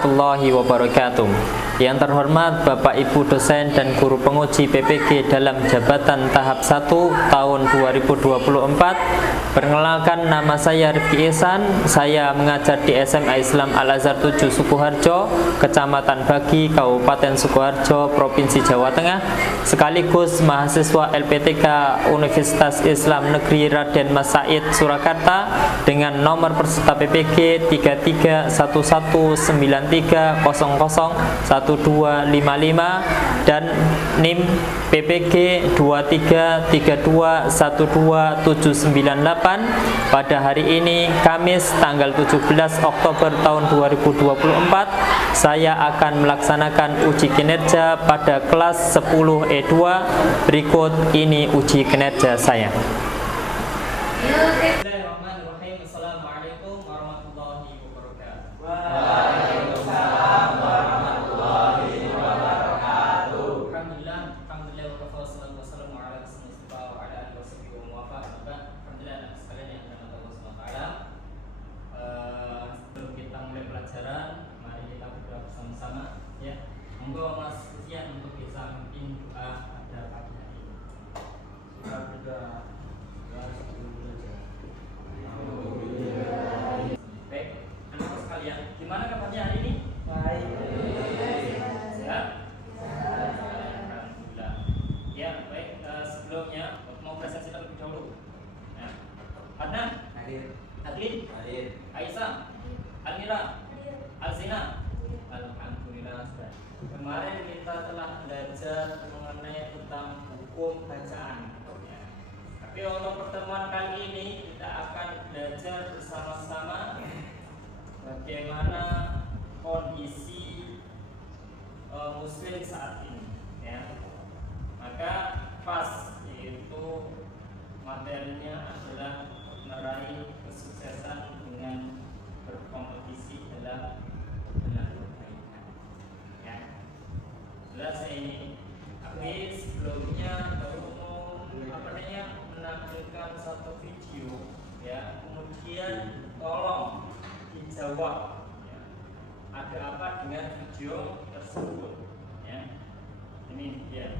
Warahmatullahi wabarakatuh. Yang terhormat Bapak Ibu dosen dan guru penguji PPG dalam jabatan tahap 1 tahun 2024. Perkenalkan, nama saya Rifki Ihsan. Saya mengajar di SMA Islam Al-Azhar 7 Sukoharjo, Kecamatan Bagi, Kabupaten Sukoharjo, Provinsi Jawa Tengah. Sekaligus mahasiswa LPTK Universitas Islam Negeri Raden Mas Said Surakarta dengan nomor peserta PPG 339193001255 dan NIM PPG 2332129798. Pada hari ini Kamis tanggal 17 Oktober tahun 2024, saya akan melaksanakan uji kinerja pada kelas 10 E2. Berikut ini uji kinerja saya. Bismillahirrahmanirrahim. Assalamualaikum warahmatullahi wabarakatuh. Waalaikumsalam warahmatullahi wabarakatuh. Alhamdulillah wassalatu wassalamu ala rasulillah wa ala alihi washabihi wa man wala. Alhamdulillah sekalian yang dirahmati Allah Subhanahu wa taala. Sebelum kita mulai pelajaran, mari kita berdoa bersama-sama ya. Monggo Mas Usian untuk bisa memimpin doa pada pagi hari ini. Kita berdoa sebelum belajar. Baik, anak sekalian, gimana kabarnya hari ini? Baik. Sehat? Alhamdulillah. Ya, baik. Sebelumnya mau presentasi terlebih dahulu. Nah, Adnan, Hadir. Adlin, Hadir. Aisyah, Almira, Alzina. Alhamdulillah. Kemarin kita telah belajar mengenai tentang hukum bacaan. Ya. Tapi untuk pertemuan kali ini kita akan belajar bersama-sama bagaimana kondisi Muslim saat ini. Ya. Maka pas yaitu materinya adalah meraih kesuksesan dengan berkompetisi dalam kebaikan. Ya. Jelas ini. Tapi sebelumnya baru mau menampilkan satu video ya, kemudian tolong dijawab ya, ada apa dengan video tersebut ya. Ini dia.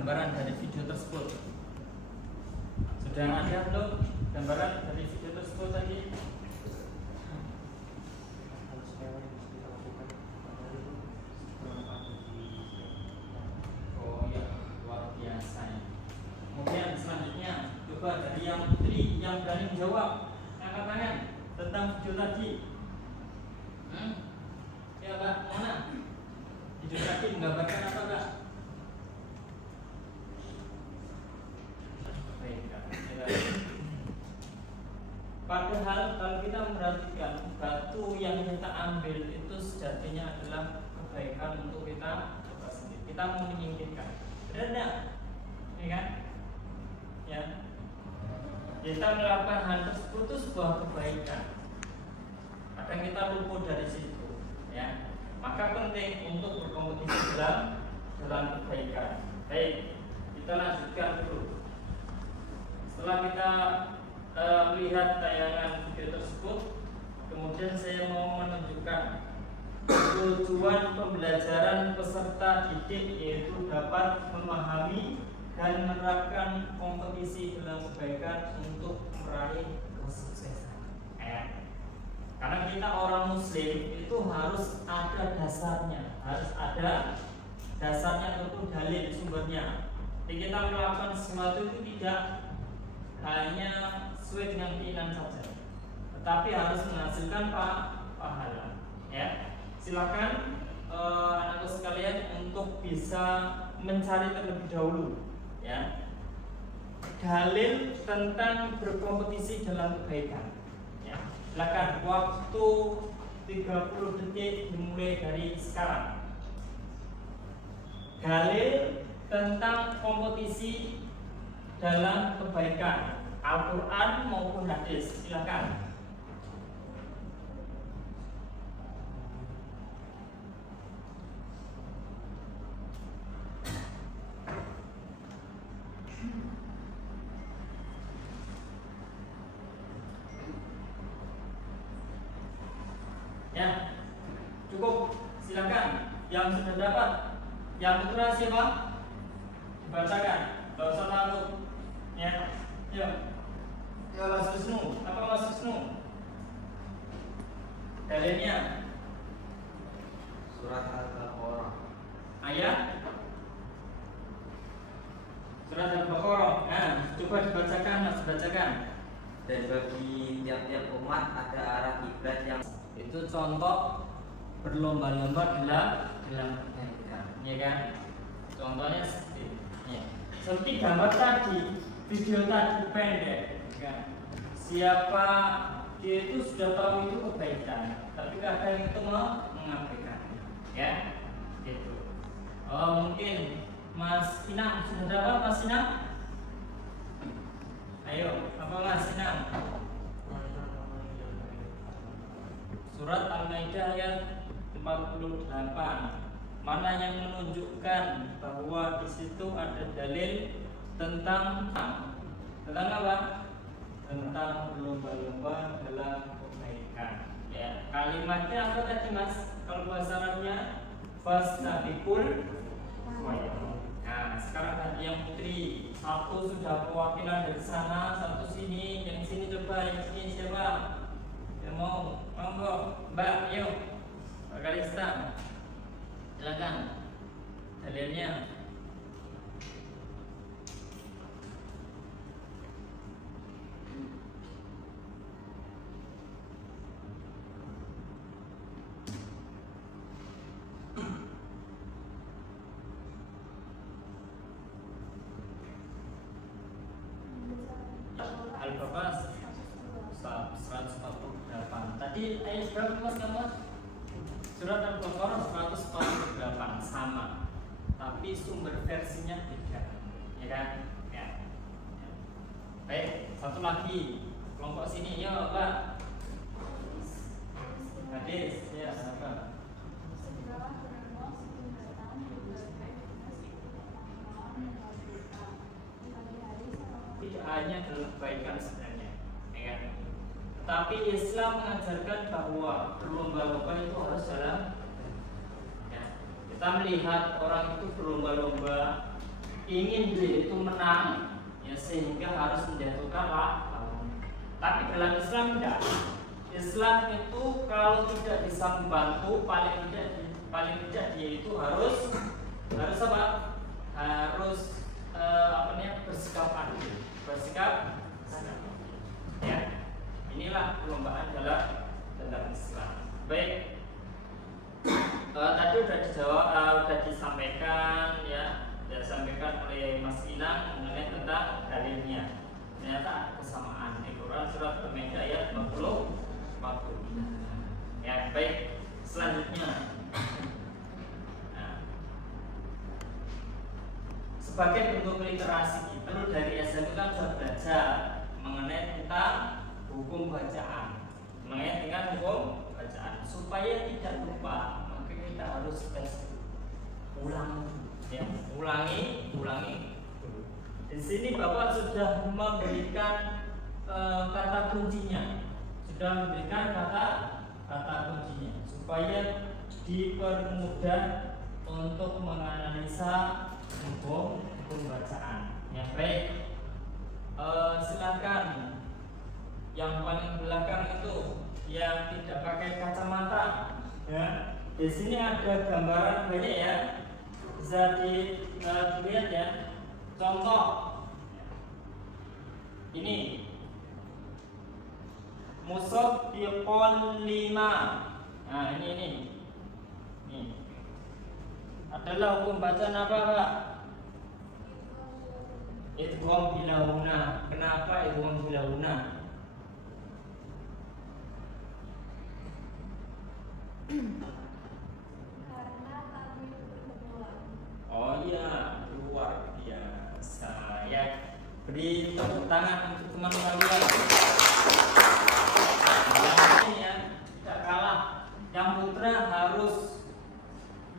Gambaran dari video tersebut sudah ada belum? Gambaran dari video tersebut tadi. Oh ya, luar biasa ya. Kemudian selanjutnya coba dari yang putri yang berani menjawab, angkat tangan tentang video tadi. Ya Mbak, mana? Video tadi menggambarkan apa Mbak? Padahal kalau kita memperhatikan batu yang kita ambil itu sejatinya adalah kebaikan untuk kita sendiri. Kita mau menginginkan, benar enggak? Ya kan? Ya. Kita melakukan hal tersebut itu sebuah kebaikan. Kadang kita luput dari situ, ya. Maka penting untuk berkompetisi dalam kebaikan. Baik, kita lanjutkan dulu. Setelah kita melihat tayangan video tersebut, kemudian saya mau menunjukkan tujuan pembelajaran peserta didik, yaitu dapat memahami dan menerapkan kompetisi dalam kebaikan untuk meraih kesuksesan. Karena kita orang Muslim itu harus ada dasarnya, ataupun dalil sumbernya. Jadi kita melakukan sesuatu itu tidak hanya sesuai dengan keinginan saja, tetapi harus menghasilkan pahala. Ya, silakan anakku sekalian untuk bisa mencari terlebih dahulu, ya, dalil tentang berkompetisi dalam kebaikan. Ya, silakan, waktu 30 detik dimulai dari sekarang. Dalil tentang kompetisi dalam kebaikan, Al-Quran maupun hadis, silakan. Ya, cukup, silakan. Yang sudah dapat, yang putra siapa? Dibacakan, tidak usah takut. Ya, yuk. Ya Mas Wisnu, apa Mas Wisnu? Dalilnya Surat Al-Baqarah. ayat Surat Al-Baqarah. Nah, coba dibacakan, Mas, bacakan. Dan bagi tiap-tiap umat ada arah kiblat yang Itu contoh berlomba-lomba dalam kebaikan, ya kan? Contohnya seperti ya. Seperti gambar tadi, video tadi pendek, kan? Siapa dia itu sudah tahu itu kebaikan, tapi kadang itu mengabaikan, ya, gitu. Mungkin Mas Inang sudah dapat, Mas Inang? Ayo, apa Mas Inang? Surat Al-Maidah ayat 48. Mana yang menunjukkan bahwa di situ ada dalil tentang apa? Tentang berlomba-lomba dalam kebaikan. Ya, kalimatnya apa tadi, Mas? Kalau bahasa Arabnya fastabiqul khairat. Nah, sekarang tadi yang putri, satu sudah perwakilan dari sana, satu sini, yang sini coba, yang sini siapa? Yang mau, monggo, Mbak, yuk, Mbak Kalista, silakan dalilnya. Al-Baqarah 148. Tadi ayat berapa, Mas, kamu? Surat Al-Baqarah 148 sama, tapi sumber versinya beda, ya kan? Ya. Baik, satu lagi kelompok sini, yuk, Mbak. Hadis, ya, apa? Tidak hanya dalam kebaikan sebenarnya, ya kan? Tapi Islam mengajarkan bahwa berlomba-lomba itu harus dalam, ya. Kita melihat orang itu berlomba-lomba ingin dia itu menang, ya, sehingga harus menjatuhkan lawan. Tapi dalam Islam tidak. Islam itu kalau tidak bisa membantu, paling tidak dia itu harus apa? Harus bersikap adil, ya. Inilah perlombaan dalam Islam. Baik, tadi sudah dijawab, sudah disampaikan, ya, disampaikan oleh Mas Inang mengenai tentang dalilnya. Ternyata ada kesamaan di Quran surat Al-Maidah ayat 40. Ya, baik. Selanjutnya, nah, sebagai bentuk literasi kita dari SMP kan sudah belajar mengenai tentang hukum bacaan, supaya tidak lupa, maka kita harus tes ulangi. Di sini Bapak sudah memberikan kata kuncinya, supaya dipermudah untuk menganalisa hukum bacaan. Ya, baik. Silakan yang paling belakang itu yang tidak pakai kacamata. Ya, di sini ada gambaran banyak ya. Bisa dilihat ya. Contoh ini musaddiqan lima. Nah, ini adalah hukum bacaan apa, Pak? Idgham bilahuna. Kenapa idgham bilahuna? Karena kami berdua. Oh iya, luar biasa ya. Beri tepuk tangan untuk teman kalian. Yang ini ya, tidak kalah. Yang putra harus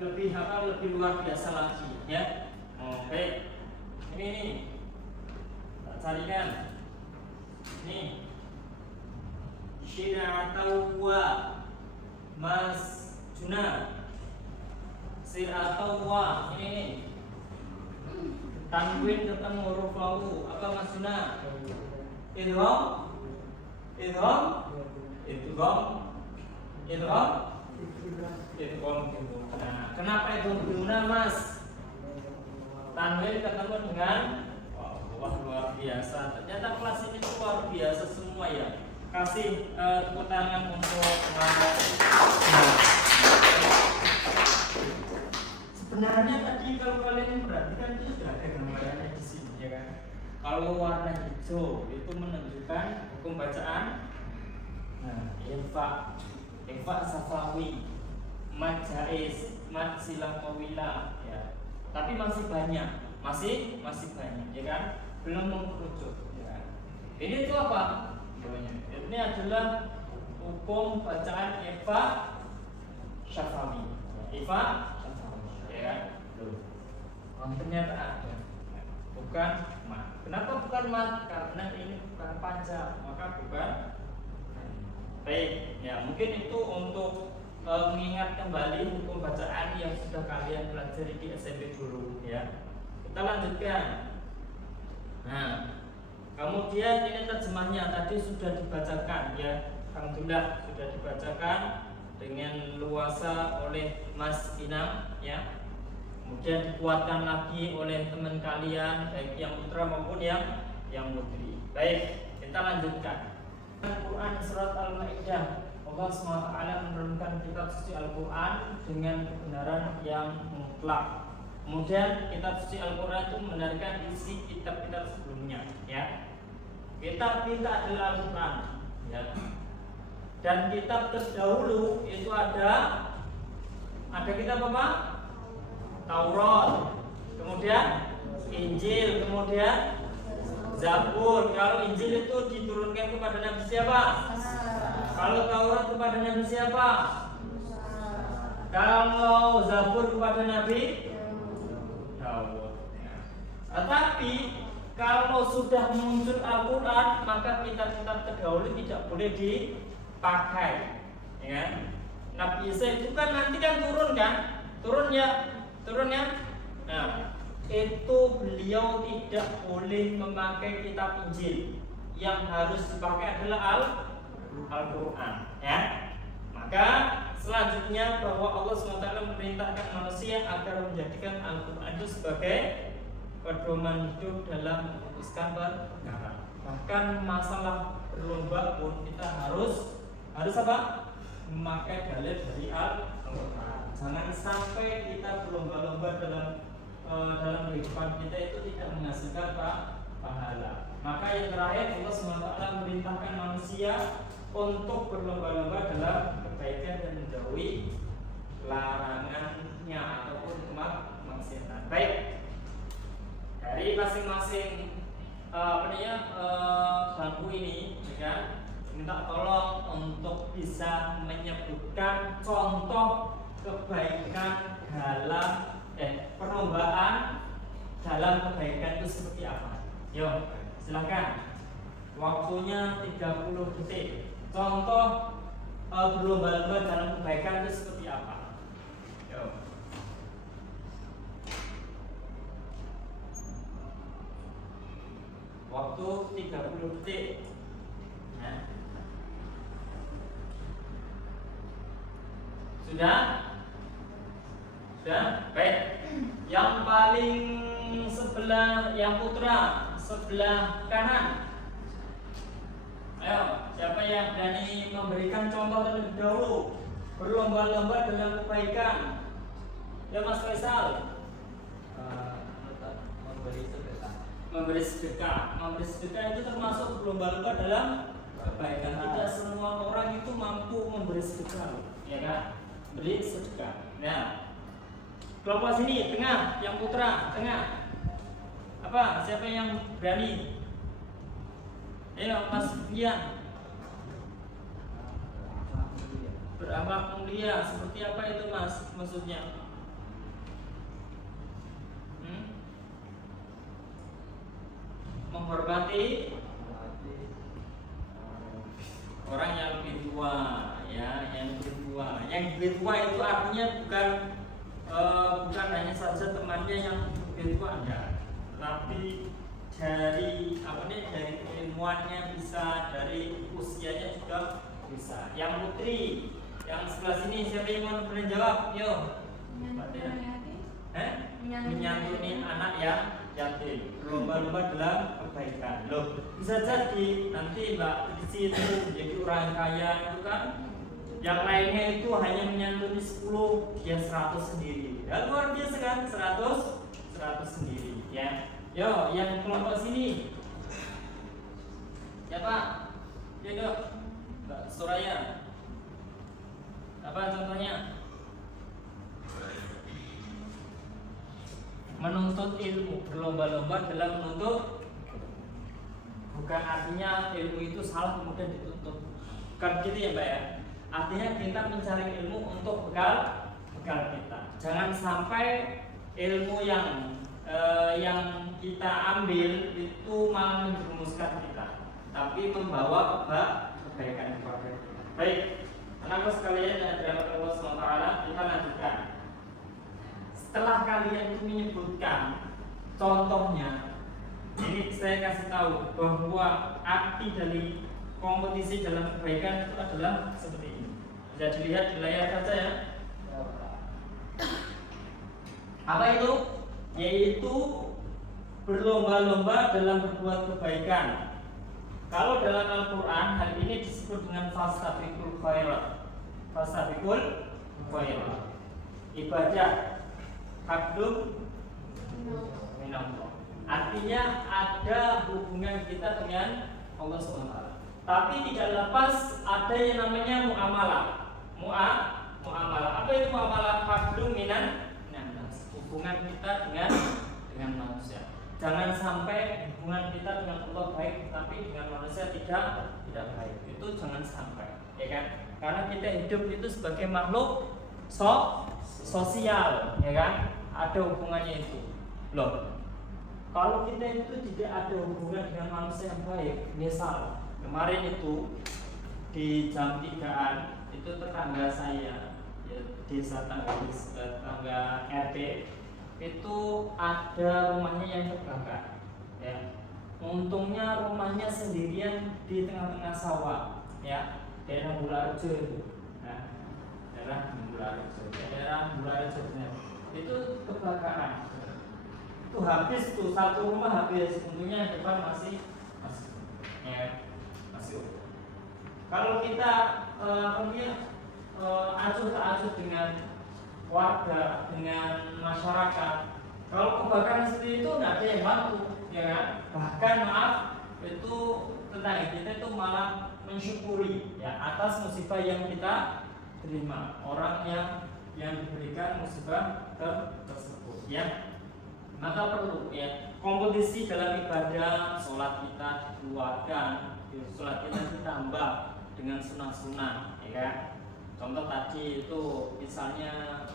lebih luar biasa lagi ya. Oke. Ini nih. Tak carikan. Nih. Syira'atawwa Mas Juna. Syira'atawwa ini nih. Tanwin ketemu huruf wawu. Apa Mas Juna? Idgham. Nah, kenapa idgham guna, Mas? Tanwin ketemu dengan wah, luar biasa. Ternyata kelas ini luar biasa semua ya. Kasih tepuk tangan untuk sebenarnya tadi kalau kalian perhatikan itu sudah ada gambarannya di sini ya kan. Kalau warna hijau itu menunjukkan hukum bacaan. Nah, Ifa Safawi, Mad Jaiz, Mad Silang Qawila ya. Tapi masih banyak, masih banyak ya kan. Belum mengkerucut ya kan. Ini itu apa? Ini adalah hukum bacaan Ifa Safawi. Ifa Safawi ya kan. Ternyata ada. Bukan mat. Kenapa bukan mat? Karena ini bukan panjang, maka bukan. Baik, ya mungkin itu untuk mengingat kembali hukum bacaan yang sudah kalian pelajari di SMP dulu ya. Kita lanjutkan. Nah, kemudian ini terjemahnya tadi sudah dibacakan ya. Alhamdulillah sudah dibacakan dengan luasa oleh Mas Inam ya. Kemudian dikuatkan lagi oleh teman kalian baik yang putra maupun yang putri. Baik, kita lanjutkan. Al-Quran surat Al-Ma'idah. Allah SWT menurunkan kitab suci Al-Quran dengan kebenaran yang mutlak. Kemudian kitab suci Al-Quran itu membenarkan isi kitab-kitab sebelumnya ya. Kitab kita adalah Al-Quran ya. Dan kitab terdahulu itu ada kitab apa? Taurat, kemudian Injil, kemudian Zabur. Kalau Injil itu diturunkan kepada Nabi siapa? Kalau Taurat kepada Nabi siapa? Kalau Zabur kepada Nabi Daud. Tetapi kalau sudah muncul Al-Quran, maka kitab-kitab terdahulu tidak boleh dipakai ya. Nabi Isa itu kan nanti kan turun ya. Nah, itu beliau tidak boleh memakai kitab Injil. Yang harus dipakai adalah Al-Quran ya. Maka selanjutnya bahwa Allah SWT memerintahkan manusia agar menjadikan Al-Quran itu sebagai pedoman hidup dalam memutuskan perkara. Bahkan masalah berlomba pun kita harus apa? Memakai dalil dari Al-Quran. Jangan sampai kita berlomba-lomba dalam kehidupan kita itu tidak menghasilkan pahala. Maka yang terakhir Allah SWT memerintahkan manusia untuk berlomba-lomba dalam kebaikan dan menjauhi larangannya ataupun kemaksiatan. Baik, dari masing-masing bangku ini ya, minta tolong untuk bisa menyebutkan contoh kebaikan dalam perlombaan dalam kebaikan itu seperti apa. Yuk, silakan. Waktunya 30 detik. Contoh berlomba-lomba dalam kebaikan itu seperti apa? Yuk. waktu 30 detik. Nah. Sudah? Sudah? Baik. Yang paling sebelah, yang putra sebelah kanan. Ayo, siapa yang berani memberikan contoh terlebih dahulu? Berlomba-lomba dalam kebaikan. Ya Mas Faisal. Memberi sedekah. Memberi sedekah. Memberi sedekah itu termasuk berlomba-lomba dalam kebaikan. Tidak semua orang itu mampu memberi sedekah, ya kan? Beri sedekah. Nah, kelompok sini tengah, yang putra tengah. Apa? Siapa yang berani? Ayo Mas Fian. Berakhlak mulia seperti apa itu Mas maksudnya? Menghormati orang yang lebih tua, ya, yang lebih tua. Yang lebih tua itu artinya bukan hanya saja temannya yang lebih tua, enggak. Tapi dari dari keilmuannya bisa, dari usianya juga bisa. Yang putri, yang sebelah sini siapa yang mau berjawab? Yo. Menyantuni anak yang yatim. Lomba-lomba dalam kebaikan. Loh, bisa jadi nanti Mbak Lisi itu menjadi orang kaya itu kan. Yang lainnya itu hanya menyantuni 10, dia 100 sendiri. Ya, luar biasa kan? 100 sendiri, ya. Yo, yang kelompok sini. Siapa? Ya, Dok. Mbak Suraya. Apa contohnya? Menuntut ilmu, berlomba-lomba dalam menuntut. Bukan artinya ilmu itu salah kemudian dituntut. Bukan gitu ya Mbak ya. Artinya kita mencari ilmu untuk bekal kita. Jangan sampai ilmu yang kita ambil itu malah menjerumuskan kita, tapi membawa kebaikan kepada kita. Baik, anak-anak sekalian yang dirahmati Allah SWT, kita lanjutkan. Setelah kalian itu menyebutkan contohnya, ini saya kasih tahu bahwa arti dari kompetisi dalam kebaikan itu adalah seperti ini. Bisa dilihat di layar saja ya. Apa itu? Yaitu berlomba-lomba dalam berbuat kebaikan. Kalau dalam Al-Quran hal ini disebut dengan fastabiqul khairat. Fastabiqul khairat. Ibadah hablum minallah. Artinya ada hubungan kita dengan Allah SWT. Tapi tidak lepas ada yang namanya muamalah. Muamalah. Apa itu muamalah? Hablum minan nas. Hubungan kita dengan manusia. Jangan sampai hubungan kita dengan Allah baik, tapi dengan manusia tidak baik. Itu jangan sampai, ya kan? Karena kita hidup itu sebagai makhluk sosial, ya kan? Ada hubungannya itu. Loh, kalau kita itu tidak ada hubungan dengan manusia yang baik, misal kemarin itu di jam 3-an itu tetangga saya, ya, desa tangga RT itu ada rumahnya yang terbakar, ya. Untungnya rumahnya sendirian di tengah-tengah sawah, ya, daerah Bularejo itu. Nah, daerah Bularejo itu kebakaran. Itu habis tuh, satu rumah habis. Untungnya yang depan masih ya, masih utuh. Kalau kita acuh dengan warga, dengan masyarakat, kalau kebakaran seperti itu nggak ada yang bantu, ya kan? Bahkan maaf, itu tetangga kita itu malah mensyukuri ya atas musibah yang kita terima, orang yang diberikan musibah tersebut, ya. Maka perlu ya kompetisi dalam ibadah, sholat kita dikeluarkan, sholat kita ditambah dengan sunnah-sunnah, ya kan? Contoh tadi itu misalnya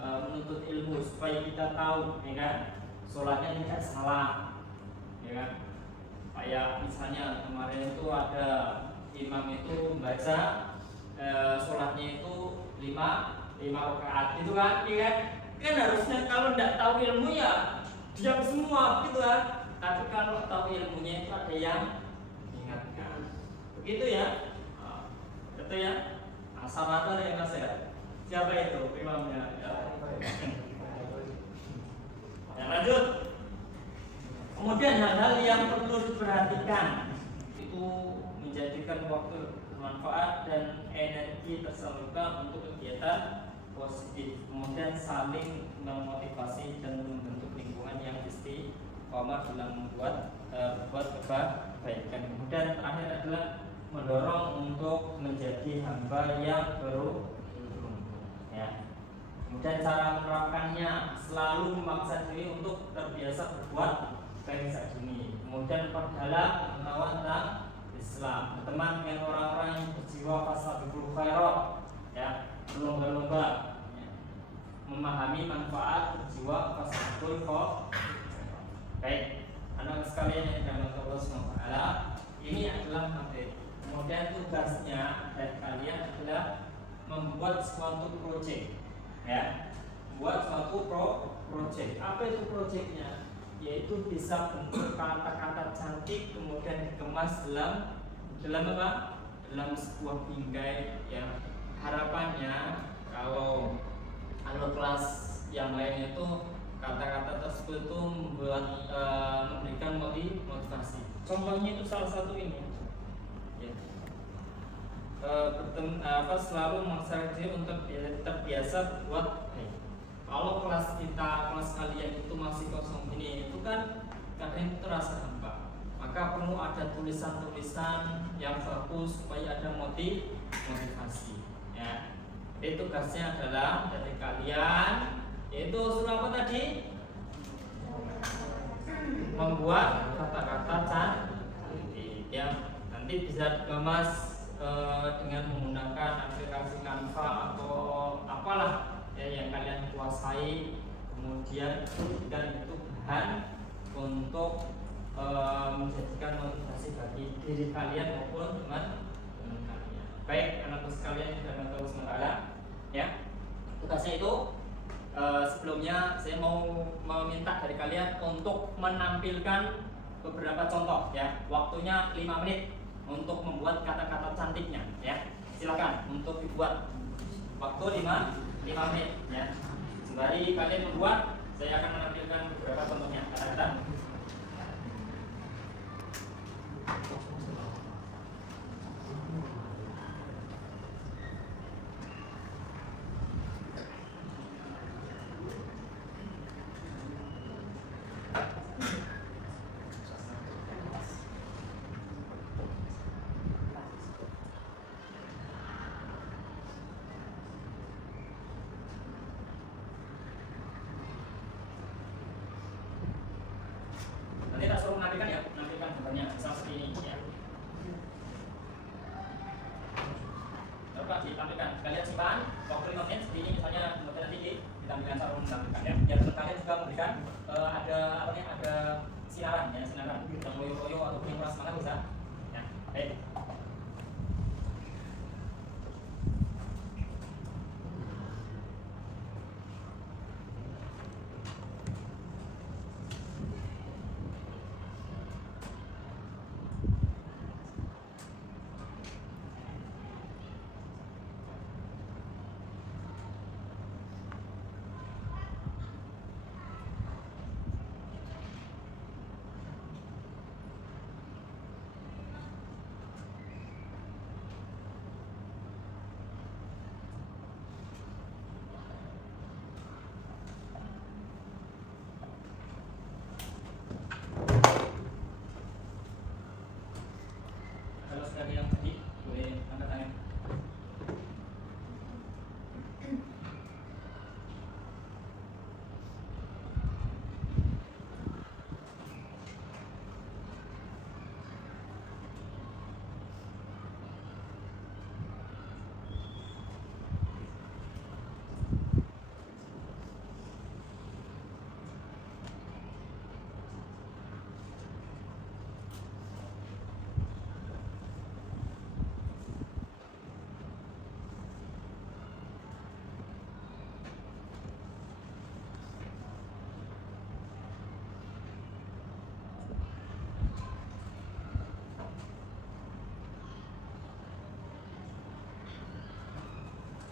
menuntut ilmu supaya kita tahu, ya kan, sholatnya tidak salah, ya kan. Kayak misalnya kemarin itu ada imam itu membaca sholatnya itu 5 rakaat itu kan, ya kan? Kan harusnya kalau tidak tahu ilmu ya diam semua gitu kan. tapi kalau tahu ilmunya itu ada yang mengingatkan. Begitu ya? Betul ya? Sama ada yang nasihat. Siapa itu imamnya? Ya, lanjut. Kemudian hal-hal yang perlu diperhatikan itu menjadikan waktu bermanfaat dan energi tersalurkan untuk kegiatan positif. Kemudian saling memotivasi dan membentuk lingkungan yang istiqomah dalam membuat kebaikan. Kemudian terakhir adalah mendorong untuk menjadi hamba yang beruntung. Ya. Kemudian cara menerapkannya selalu memaksa diri untuk terbiasa berbuat baik saat ini. Kemudian perdalam pengetahuan tentang Islam, berteman dengan orang-orang yang berjiwa fasabiqul khairat, ya, berlomba-lomba, ya, memahami manfaat berjiwa fasabiqul khairat. Baik, anak sekalian yang dirahmati Allah SWT, ini adalah materi. Kemudian tugasnya dari kalian adalah membuat suatu proyek, ya, buat suatu proyek. Apa itu proyeknya? Yaitu bisa bentuk kata-kata cantik kemudian dikemas dalam apa? Dalam sebuah bingkai, ya. Harapannya kalau kelas yang lain itu kata-kata tersebut itu memberikan motivasi. Contohnya itu salah satu ini. Ya. Selalu memaksa diri untuk terbiasa buat baik. Kalau kelas kalian itu masih kosong ini, itu kan kadang terasa hampa. Maka perlu ada tulisan-tulisan yang bagus supaya ada motivasi. Ya. Jadi tugasnya adalah dari kalian, yaitu suruh apa tadi? Membuat kata-kata cantik, ya. Nanti bisa dikemas dengan menggunakan aplikasi Canva atau apalah, ya, yang kalian kuasai. Kemudian dan itu bahan untuk menjadikan motivasi bagi diri kalian maupun teman-teman kalian. Baik, anakku sekalian sudah tahu sementara, ya. Tugasnya itu sebelumnya saya mau meminta dari kalian untuk menampilkan beberapa contoh, ya. Waktunya 5 menit untuk membuat kata-kata cantiknya, ya. Silakan untuk dibuat. Waktu 5 menit, ya. Sembari kalian membuat, saya akan menampilkan beberapa contohnya kata-kata. Nanti tak suruh menampilkan, ya, menampilkan gambarnya seperti ini, ya. Coba ditampilkan, kalian simpan waktu 5 menit seperti ini misalnya, kemudian nanti ditampilkan cara menampilkan, ya. Biar kalian juga memberikan ada sinaran, ya, sinaran yang loyo-loyo atau penyuara semangat bisa, ya. Baik. Kalau sekali yang tadi boleh angkat tangan.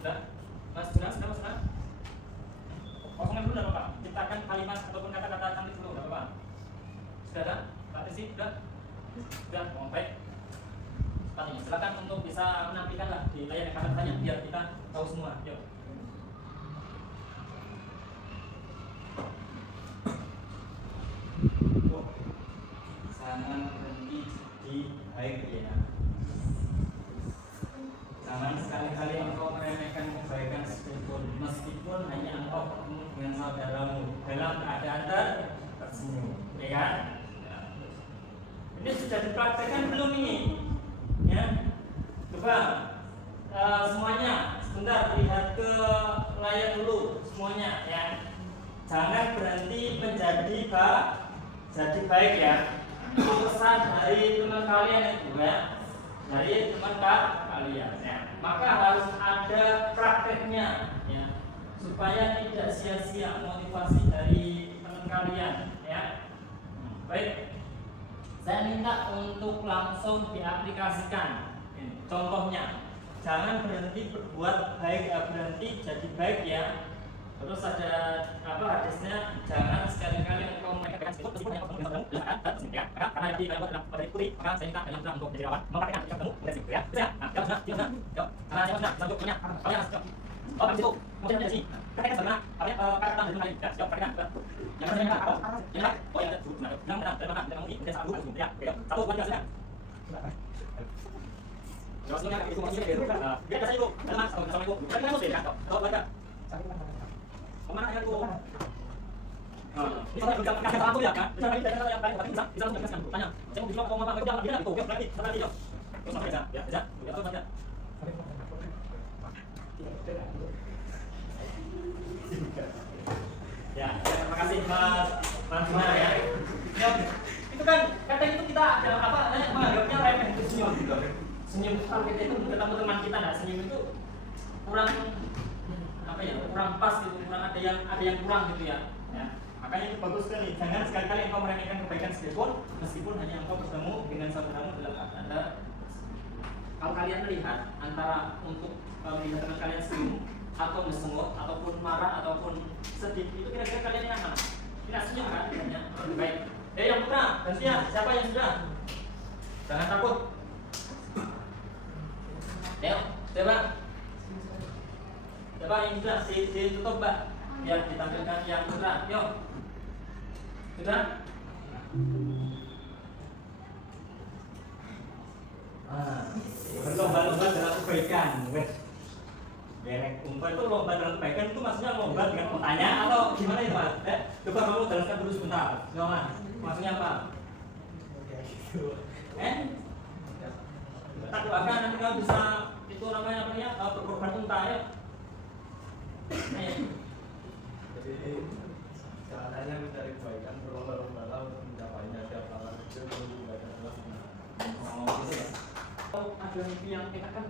Sudah? Mas, sudah? Kosongkan dulu, tidak apa-apa. Ciptakan kalimat ataupun kata-kata cantik dulu, tidak apa-apa. Sudah ada? Pak Rizky, sudah? Sudah, baik. Tanya, silakan untuk bisa menampilkan lah di layar kata-katanya biar kita tahu semua. Yuk. Jangan berhenti di baik ya. Jangan sekali-kali engkau meremehkan kebaikan meskipun hanya engkau bertemu dengan saudaramu dalam keadaan tersenyum, ya kan? Ini sudah dipraktekkan belum ini? Ya, coba semuanya sebentar lihat ke layar dulu semuanya ya. Jangan berhenti menjadi baik ya. Itu pesan dari teman kalian itu ya, dari teman kalian ya. Maka harus ada prakteknya ya, supaya tidak sia-sia motivasi dari teman kalian ya. Baik, saya minta untuk langsung diaplikasikan. Contohnya, jangan berhenti berbuat baik, berhenti jadi baik ya. Terus ada hadisnya, jangan sekali-kali engkau meremehkan meskipun hanya ketemu dengan saudaramu ya, karena nanti kalian adalah putri, maka saya minta kalian untuk menjadi lawan, mempraktikkan ketika ketemu dari situ ya. Ya, jawab sudah. Karena saya sudah punya kalian harus jawab. Oh, habis itu kemudian dari sini, praktekkan bagaimana kalian kata dengan kalian ya, jawab praktekkan. Yang pertama apa? Yang lain, oh yang benar. Yang benar, dari mana? Dari mana? Kemudian satu ya. Satu dua tiga sudah. Terus ini itu masih biar biasa ibu, teman sama ibu. Kan kamu sudah kan? Tahu baca. Kemana ya bu? Ini saya juga kasih tahu ya kan? Bisa kita yang paling penting bisa menjelaskan. Tanya, saya mau bilang ngomong apa kerja dia itu, berarti berarti yo. Terus sampai ya, ya, ya terus aja. Ya, terima kasih Mas Mansur ya. Ya, itu kan kadang itu kita ada apa namanya menganggapnya remeh itu senyum. Senyum kalau kita itu ketemu teman kita nah senyum itu kurang apa ya, kurang pas gitu, kurang ada yang kurang gitu ya. Ya. Makanya itu bagus sekali. Jangan sekali-kali engkau meremehkan kebaikan meskipun hanya engkau bertemu dengan saudaramu dalam Anda. Kalau kalian melihat antara untuk melihat teman kalian senyum atau bersengut ataupun marah ataupun sedih, itu kira-kira kalian yang mana? Tidak senyum kan? Ya. Baik. Yang putra, gantian. Siapa yang sudah? Jangan takut. Ayo, coba. Coba yang sudah ditutup, Mbak. Biar ditampilkan yang putra. Yuk. Sudah? Berlomba-lomba dalam kebaikan. Derek umpan itu lomba dalam kebaikan itu maksudnya lomba dengan pertanyaan atau gimana itu Pak? Coba kamu jelaskan dulu sebentar. Gimana? Maksudnya apa? Tak doakan nanti kamu bisa itu namanya apa ya? Berkorban unta ya. Jadi caranya mencari kebaikan berlomba-lomba lah untuk mencapainya. Tiap orang itu kebaikan adalah sunnah. Oh gitu ya. Oh ada mimpi yang kita kan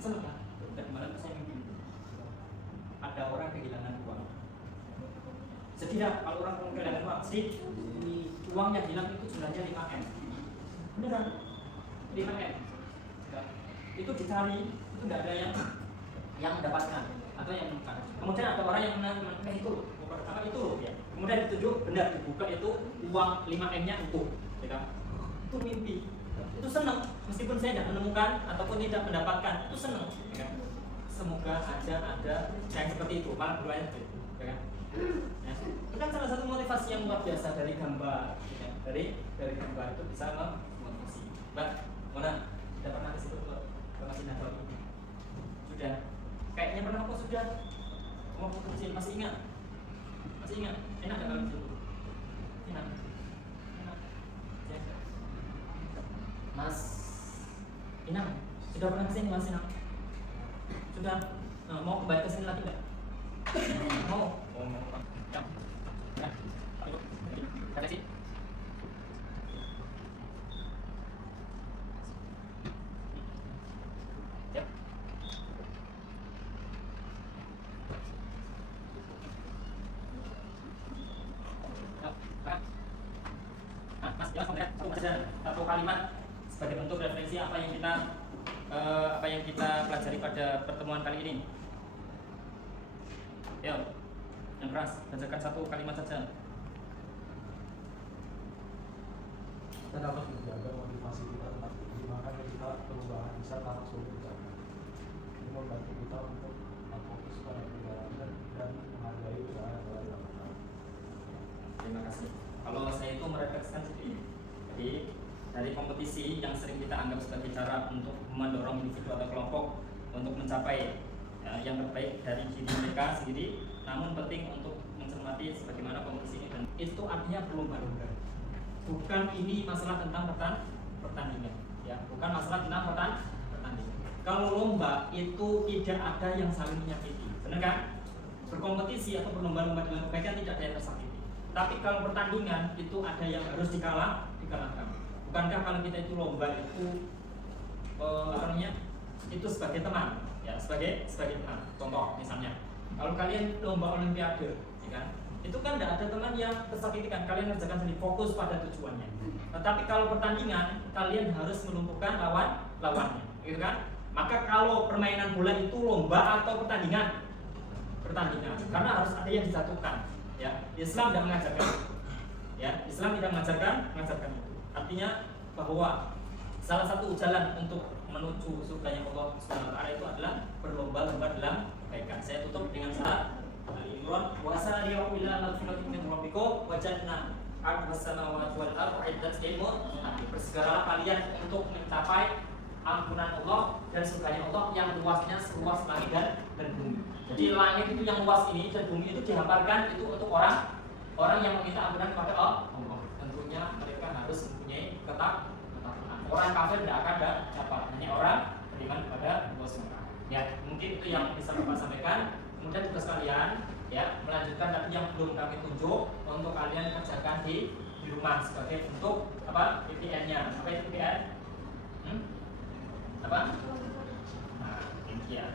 senang kan? Dan kemarin saya mimpi ada orang kehilangan uang. Sedih ya kalau orang kehilangan uang. Sedih. Uang yang hilang itu jumlahnya 5M. Beneran 5M. Itu dicari itu tidak ada yang mendapatkan atau yang menemukan. Kemudian ada orang yang menemukan itu apa itu ya. Kemudian ditunjuk benar dibuka itu uang 5M-nya utuh. Ya. Itu mimpi. Itu senang meskipun saya tidak menemukan ataupun tidak mendapatkan itu senang. Ya. Semoga aja ada yang seperti itu. Malah berdoanya gitu. Ya kan? Ya. Itu kan salah satu motivasi yang luar biasa dari gambar. Ya. Dari gambar itu bisa memotivasi. Mbak, mana? Tidak pernah ke situ ke Masjid Nabawi? Sudah? Kayaknya pernah kok sudah? Mau ke masjid masih ingat? Masih ingat? Enak nggak kalau di situ? Enak? Enak? Ya. Mas Inang, sudah pernah kesini Mas Inang? Sudah? Nah, mau kembali ke sini lagi nggak? Mau? Ya. Ya. Ayo. Kata sih. Satu kalimat sebagai bentuk referensi apa yang kita pelajari pada pertemuan kali ini. Ayo, yang keras, bacakan satu kalimat saja. Kita dapat menjaga motivasi kita tetap tinggi, makanya kita perubahan bisa tak sulit dicapai. Ini membantu kita untuk fokus pada perjalanan dan menghargai usaha yang telah dilakukan. Terima kasih. Kalau saya itu merefleksikan seperti ini. Jadi dari kompetisi yang sering kita anggap sebagai cara untuk mendorong individu atau kelompok untuk mencapai yang terbaik dari diri mereka sendiri, namun penting untuk mencermati sebagaimana kompetisi ini, dan itu artinya berlomba-lomba. Bukan ini masalah tentang pertandingan, ya, bukan masalah tentang pertandingan. Kalau lomba itu tidak ada yang saling menyakiti, benar kan? Berkompetisi atau berlomba-lomba dalam kebaikan tidak ada yang tersakiti. Tapi kalau pertandingan itu ada yang harus dikalahkan. Bukankah kalau kita itu lomba itu itu sebagai teman, ya, sebagai teman. Contoh misalnya, kalau kalian lomba olimpiade, ya kan? Itu kan tidak ada teman yang tersakiti kan, kalian kerjakan sendiri, fokus pada tujuannya. Tetapi kalau pertandingan, kalian harus melumpuhkan lawannya, gitu kan? Maka kalau permainan bola itu lomba atau pertandingan, karena harus ada yang disatukan. Ya, Islam tidak mengajarkan, ya, Islam tidak mengajarkan itu. Artinya bahwa salah satu jalan untuk menuju surganya Allah Subhanahu wa taala itu adalah berlomba-lomba dalam kebaikan. Saya tutup dengan syarat Al-Imran wa sari'u ila magfiratin min rabbikum wa jannah 'arduhas samawati wal ardu 'iddat lil muttaqin. Bersegeralah kalian untuk mencapai ampunan Allah dan surganya Allah yang luasnya seluas langit dan bumi. Jadi langit itu yang luas ini dan bumi itu dihamparkan itu untuk orang yang meminta ampunan kepada Allah. Tentunya mereka harus mempunyai ketakwaan. Orang kafir tidak akan dapat, hanya orang beriman kepada Allah SWT. Ya, mungkin itu yang bisa Bapak sampaikan. Kemudian tugas kalian, ya, melanjutkan tadi yang belum kami tunjuk untuk kalian kerjakan di rumah sebagai bentuk apa PPN-nya. Apa itu PPN? Apa? Nah, impian.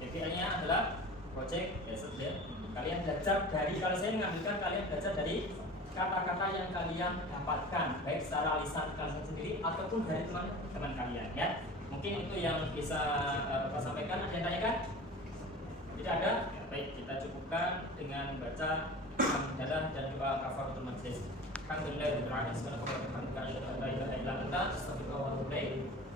PPN-nya adalah project based learning. Kalian belajar dari, kalau saya mengambilkan kalian belajar dari kata-kata yang kalian dapatkan, baik secara lisan kalian sendiri ataupun dari teman-teman kalian, ya. Mungkin itu yang bisa Bapak sampaikan. Ada yang tanyakan? Tidak ada? Ya, baik, kita cukupkan dengan baca hamdalah dan doa kafaratul majlis. Alhamdulillahirabbil alamin,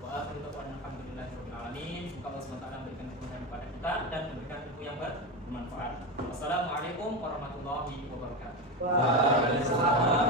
wa akhiru da'wana alhamdulillahirabbil alamin. Semoga Allah SWT memberikan kemudahan kepada kita dan memberikan ilmu yang bermanfaat. Wassalamualaikum warahmatullahi wabarakatuh. Waalaikumsalam.